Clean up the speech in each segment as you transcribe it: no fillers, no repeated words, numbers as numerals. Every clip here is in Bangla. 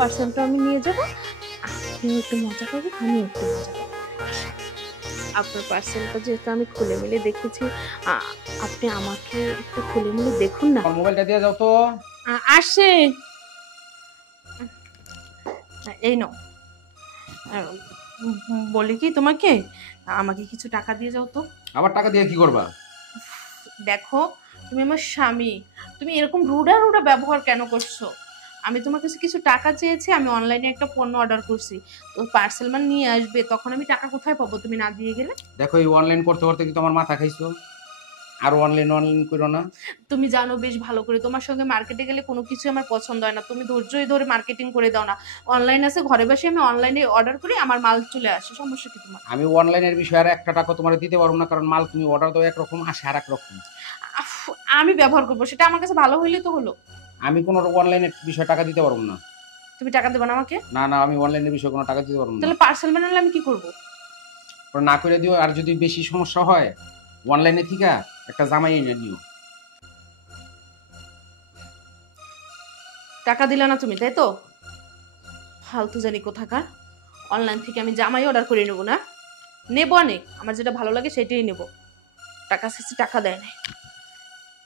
পার্সেলটা আমি নিয়ে যাব, আপনিও একটু মজা করবেন, আমিও একটু মজা করব। আপনার পার্সেলটা যেহেতু আমি খুলে মিলে দেখেছি, আপনি আমাকে একটু খুলে মিলে দেখুন না। আমার মোবাইলটা দিয়ে যাও তো। আসে, এই নাও। বলি কি তোমাকে, আমাকে কিছু টাকা দিয়ে যাও তো। আবার টাকা দিয়ে কি করবা? দেখো, তুমি আমার স্বামী, তুমি এরকম রুডা রুডা ব্যবহার কেন করছো? আমি তোমার কাছে কিছু টাকা চেয়েছি, আমি অনলাইনে একটা পণ্য অর্ডার করছি, তো পার্সেল মান নিয়ে আসবে, তখন আমি টাকা কোথায় পাবো তুমি না দিয়ে গেলে? দেখো, এই অনলাইন করতে করতে কি তোমার মাথা খাইছো? আর অনলাইন করো না। তুমি জানো বেশ ভালো করে, তোমার সঙ্গে মার্কেটে গেলে কোনো কিছু আমার পছন্দ হয় না, তুমি ধৈর্যই ধরে মার্কেটিং করে দাও না। অনলাইন আছে, ঘরে বসে আমি অনলাইনে অর্ডার করি, আমার মাল চলে আসে, সমস্যা কি তোমার? আমি অনলাইনের বিষয়ে আর একটা টাকা তোমার দিতে পারবো না, কারণ মাল তুমি অর্ডার দাও একরকম, আসে আর এক রকম। আমি ব্যবহার করবো, সেটা আমার কাছে ভালো হইলে তো হলো। আমি কোনো অনলাইনের বিষয়ে টাকা দিতে পারবো না। তুমি টাকা দেবে না আমাকে? না না, আমি অনলাইনের বিষয়ে কোনো টাকা দিতে পারবো না। তাহলে পার্সেল বানালে আমি কি করবো? ওরা না করে দিও, আর যদি বেশি সমস্যা হয় অনলাইনে থেকে একটা জামাই এনে নিও। টাকা দিলে না তুমি, তাই তো? ফালতু জানি কোথাকার। অনলাইন থেকে আমি জামাই অর্ডার করে নেবো না? নেবো অনেক, আমার যেটা ভালো লাগে সেটাই নেবো। টাকা চাইছি, টাকা দেয় নাই।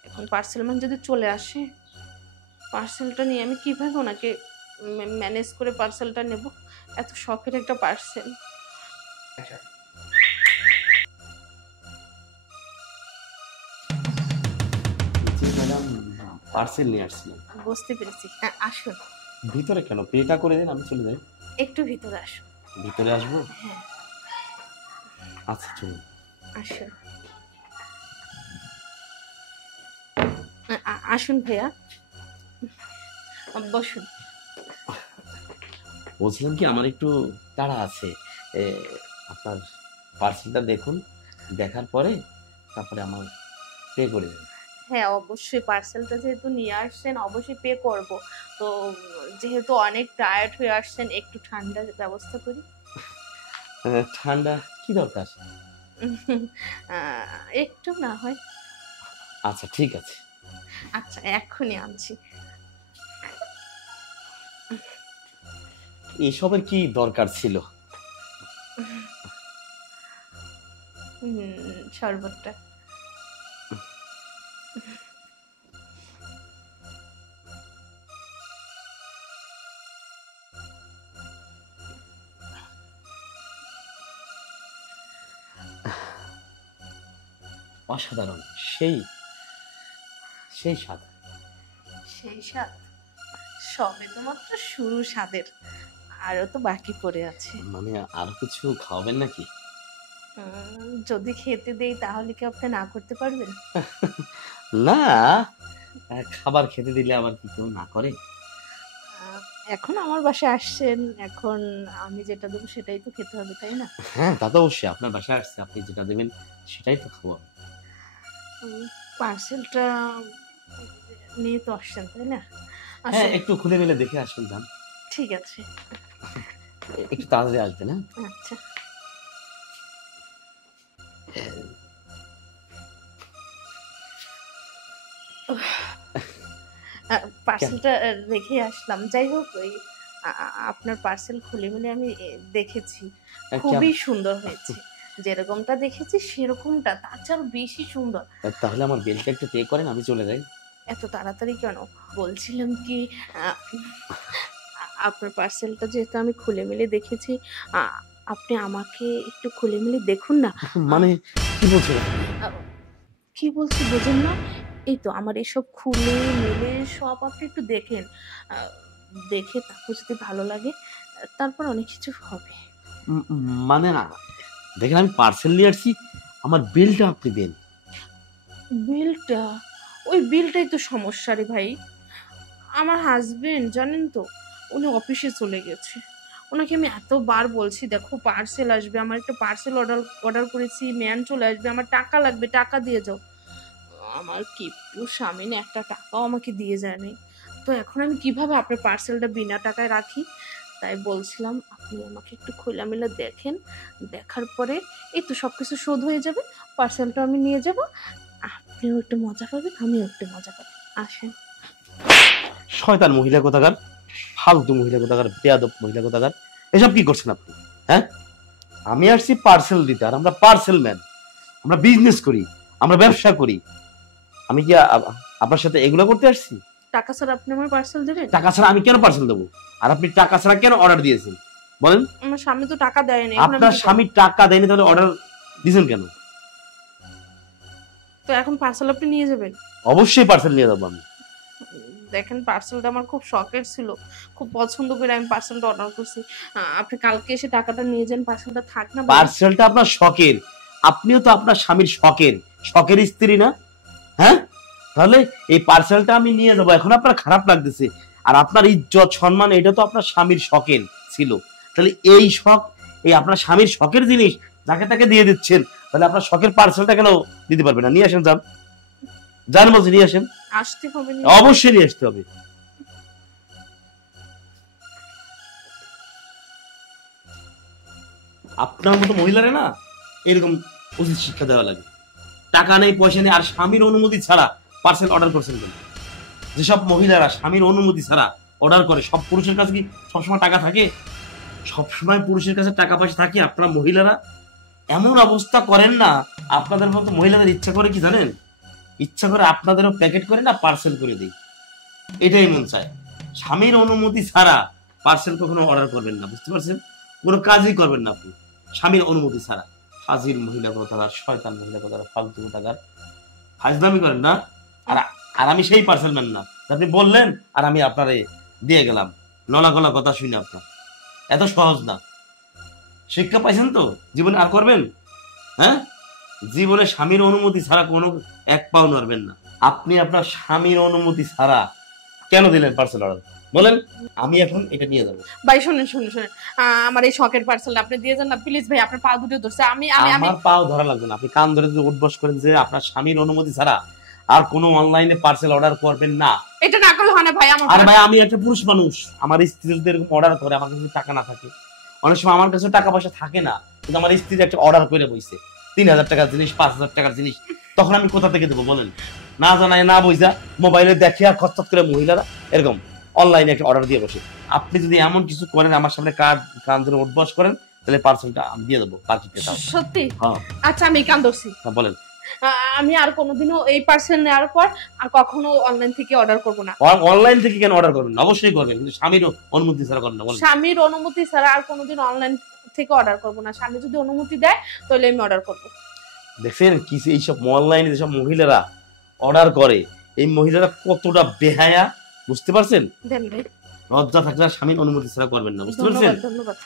এখন পার্সেল ম্যান যদি চলে আসে, পার্সেলটা নিয়ে আমি কিভাবে ওনাকে ম্যানেজ করে পার্সেলটা নেব? এত শখের একটা পার্সেল। ম্যাডাম, পার্সেল নিয়ে আসছিলাম। বুঝতে পেরেছি, হ্যাঁ আসুন। ভিতরে কেন? পেটা করে দেন, আমি চলে যাই। একটু ভিতরে আসুন। ভিতরে আসবো? হ্যাঁ আচ্ছা চলুন। আসুন। আসুন ভাইয়া, বসুন। বলছিলাম কি, আমার একটু তাড়া আছে। আপনার পার্সেলটা দেখুন, দেখার পরে তারপরে আমার পে করে দেবেন। হ্যাঁ অবশ্যই, পার্সেলটা যেহেতু নিয়ে আসছেন অবশ্যই পে করব। তো যেহেতু অনেক টায়ার্ড হয়ে আসছেন, একটু ঠান্ডার ব্যবস্থা করি। ঠান্ডা কি দরকার? একটু না হয়। আচ্ছা ঠিক আছে। আচ্ছা এক্ষুনি আনছি। এসবের কি দরকার ছিল? শরবতটা। অসাধারণ, সেই সেই স্বাদ। সেই স্বাদ? সবে তো মাত্র শুরু স্বাদের, আরো তো বাকি পড়ে আছে। মানে আরো কিছু খাওয়াবেন নাকি? যদি খেতে দেই তাহলে কি আপনি না করতে পারবেন? না, খাবার খেতে দিলে আবার কি কেউ না করে? এখন আমার বাসায় আসছেন, এখন আমি যেটা দেবো সেটাই তো খেতে হবে, তাই না? হ্যাঁ তা তো অবশ্যই, আপনার বাসায় আসছে, আপনি যেটা দেবেন সেটাই তো খাবো। পার্সেলটা নিয়ে তো আসছেন, তাই না? হ্যাঁ একটু খুলে মেলে দেখে আসবেন, যান। ঠিক আছে, একটু তাড়াতাড়ি আসবেন। হ্যাঁ আচ্ছা। পার্সেলটা রেখে আসলাম। যাই হোক, ওই আপনার পার্সেল খুলে মিলে আমি দেখেছি, খুবই সুন্দর হয়েছে। যেরকমটা দেখেছি সেরকমটা, তার চেয়ে আরো বেশি সুন্দর। তাহলে আমার বিলটা একটু পে করেন, আমি চলে যাই। এত তাড়াতাড়ি কেন? বলছিলাম কি, আপনার পার্সেলটা যেহেতু আমি খুলে মিলে দেখেছি, আপনি আমাকে একটু খুলে মিলে দেখুন না। মানে কি বলছেন? কি বলছি বোঝেন না? এই তো আমার এসব খুলে মিলে সব আপনি একটু দেখেন, দেখে তারপর যদি ভালো লাগে তারপর অনেক কিছু হবে। মানে না, দেখেন আমি পার্সেল নিয়ে আসছি, আমার বিলটা আপনি দেন। বিলটা? ওই বিলটাই তো সমস্যা রে ভাই। আমার হাজবেন্ড জানেন তো, উনি অফিসে চলে গেছে। ওনাকে আমি এতবার বলছি দেখো পার্সেল আসবে, আমার একটা পার্সেল অর্ডার করেছি, ম্যান চলে আসবে, আমার টাকা লাগবে, টাকা দিয়ে যাও। আমার কিপ্টু স্বামী না একটা টাকাও আমাকে দিয়ে যায়নি। তো এখন আমি কিভাবে আপনার পার্সেলটা বিনা টাকায় রাখি? তাই বলছিলাম আপনি আমাকে একটু খোলামেলা দেখেন, দেখার পরে এই তো সবকিছু শোধ হয়ে যাবে, পার্সেলটা আমি নিয়ে যাব, আপনিও একটু মজা পাবেন, আমিও একটু মজা পাবেন। আসেন। শয়তান মহিলা কোথাকার। ফালতু মহিলা কোথাকার, বেয়াদব মহিলা কোথাকার, এসব কি করছেন আপনি? হ্যাঁ, আমি আসছি পার্সেল দিতে, আর আমরা পার্সেল ম্যান, আমরা বিজনেস করি, আমরা ব্যবসা করি। আমি কি আপনার সাথে এগুলো করতে আসছি? টাকা স্যার আপনি আমার পার্সেল দিলেন? টাকা ছাড়া আমি কেন পার্সেল দেবো? আর আপনি টাকা ছাড়া কেন অর্ডার দিয়েছেন বলেন? আমার স্বামী তো টাকা দেয়নি, এখন আমি আপনার কি করব? স্বামী টাকা দেয়নি, তাহলে অর্ডার দিয়েছেন কেন? তো এখন পার্সেল আপনি নিয়ে যাবেন? অবশ্যই পার্সেল নিয়ে যাবো আমি। দেখেন পার্সেলটা আমার খুব শখের ছিল, খুব পছন্দ করে আমি পার্সেলটা অর্ডার করছি। আপনি কালকে এসে টাকাটা নিয়ে যান, পার্সেলটা থাক না। পার্সেলটা আপনার শখের, আপনিও তো আপনার স্বামীর শখের শখের স্ত্রী না? হ্যাঁ, তাহলে এই পার্সেলটা আমি নিয়ে যাবো। এখন আপনার খারাপ লাগতেছে, আর আপনার ইজ্জত সম্মান এটা তো আপনার স্বামীর শখের ছিল, তাহলে এই শখ, এই আপনার স্বামীর শখের জিনিস যাকে তাকে দিয়ে দিচ্ছেন, তাহলে আপনার শখের পার্সেলটা কেন দিতে পারবে না? নিয়ে আসেন, যান যান বলছি, নিয়ে আসেন। আসতে হবে না? অবশ্যই নিয়ে আসতে হবে। আপনার মতো মহিলারে না এরকম উচিত শিক্ষা দেওয়া লাগে। টাকা নেই, পয়সা নেই, আর স্বামীর অনুমতি ছাড়া পার্সেল অর্ডার করছেন কেন? যেসব মহিলারা স্বামীর অনুমতি ছাড়া অর্ডার করে, সব পুরুষের কাছে কি সবসময় টাকা থাকে? সবসময় পুরুষের কাছে টাকা পয়সা থাকে? আপনারা মহিলারা এমন অবস্থা করেন না, আপনাদের মতো মহিলাদের ইচ্ছা করে কি জানেন? ইচ্ছা করে আপনাদেরও প্যাকেট করে না পার্সেল করে দিই, এটাই মন চায়। স্বামীর অনুমতি ছাড়া পার্সেল কখনো অর্ডার করবেন না, বুঝতে পারছেন? কোনো কাজই করবেন না আপনি স্বামীর অনুমতি ছাড়া। ফাজিল মহিলা কোথাকার, শয়তান মহিলা কোথাকার, ফালতু কোথাকার, ফাজলামি করেন না। আর আর আমি সেই পার্সেল ম্যান না আপনি বললেন আর আমি আপনারে দিয়ে গেলাম। নলা গলা কথা শুনে আপনার এত সহজ না। শিক্ষা পাইছেন তো, জীবনে আর করবেন? হ্যাঁ, জীবনে স্বামীর অনুমতি ছাড়া কোনো এক পাও নড়বেন না। আপনি আপনার স্বামীর অনুমতি ছাড়া কেন দিলেন পার্সেল অর্ডার বলেন? আমি এখন এটা নিয়ে যাবো। ভাই শুনেন শুনেন শুনেন, আমার এই শখের পার্সেলটা আপনি দিয়ে যান না প্লিজ ভাই, আপনার পা দুটো ধরছে। আমি আমি আমি আমার পাও ধরা লাগবে না, আপনি কান ধরে যদি উঠবস করেন যে আপনার স্বামীর অনুমতি ছাড়া আর কোনো অনলাইনে পার্সেল অর্ডার করবেন না। এটা না করলে হয় না ভাই। আমার আরে ভাই, আমি একটা পুরুষ মানুষ, আমার স্ত্রী যদি এরকম অর্ডার করে, আমার কাছে টাকা না থাকে, অনেক সময় আমার কাছে টাকা পয়সা থাকে না, কিন্তু আমার স্ত্রী একটা অর্ডার করে বইছে 3000 টাকার জিনিস, 5000 টাকার জিনিস, তখন আমি কোথা থেকে দেবো বলেন? না জানায় না বুঝা মোবাইলে দেখে আর খরচট করে মহিলারা এরকম অনলাইনে একটা অর্ডার দিয়ে বসে। আপনি যদি এমন কিছু করেন, আমার সামনে কান ধরে উঠবস করেন, তাহলে পার্সেলটা আমি দিয়ে দেবো বাকিটা। সত্যি? হ্যাঁ আচ্ছা আমি কান ধরছি। হ্যাঁ, বলেন। আমি আর কোনোদিনও এই পার্সেল নেওয়ার পর আর কখনো অনলাইন থেকে অর্ডার করব না। অনলাইন থেকে কেন অর্ডার করবেন? অবশ্যই করবেন, কিন্তু স্বামীর অনুমতি ছাড়া করেন না, বলেন। স্বামীর অনুমতি ছাড়া আর কোনোদিন অনলাইন থেকে অর্ডার করব না। স্বামী যদি অনুমতি দেয় তাহলে আমি অর্ডার করব। দেখছেন কি এইসব অনলাইনে যেসব মহিলারা অর্ডার করে, এই মহিলারা কতটা বেহায়া, বুঝতে পারছেন? দেন ভাই। লজ্জা থাকলে আর স্বামীর অনুমতি ছাড়া করবেন না, বুঝতে পারছেন? ধন্যবাদ ধন্যবাদ।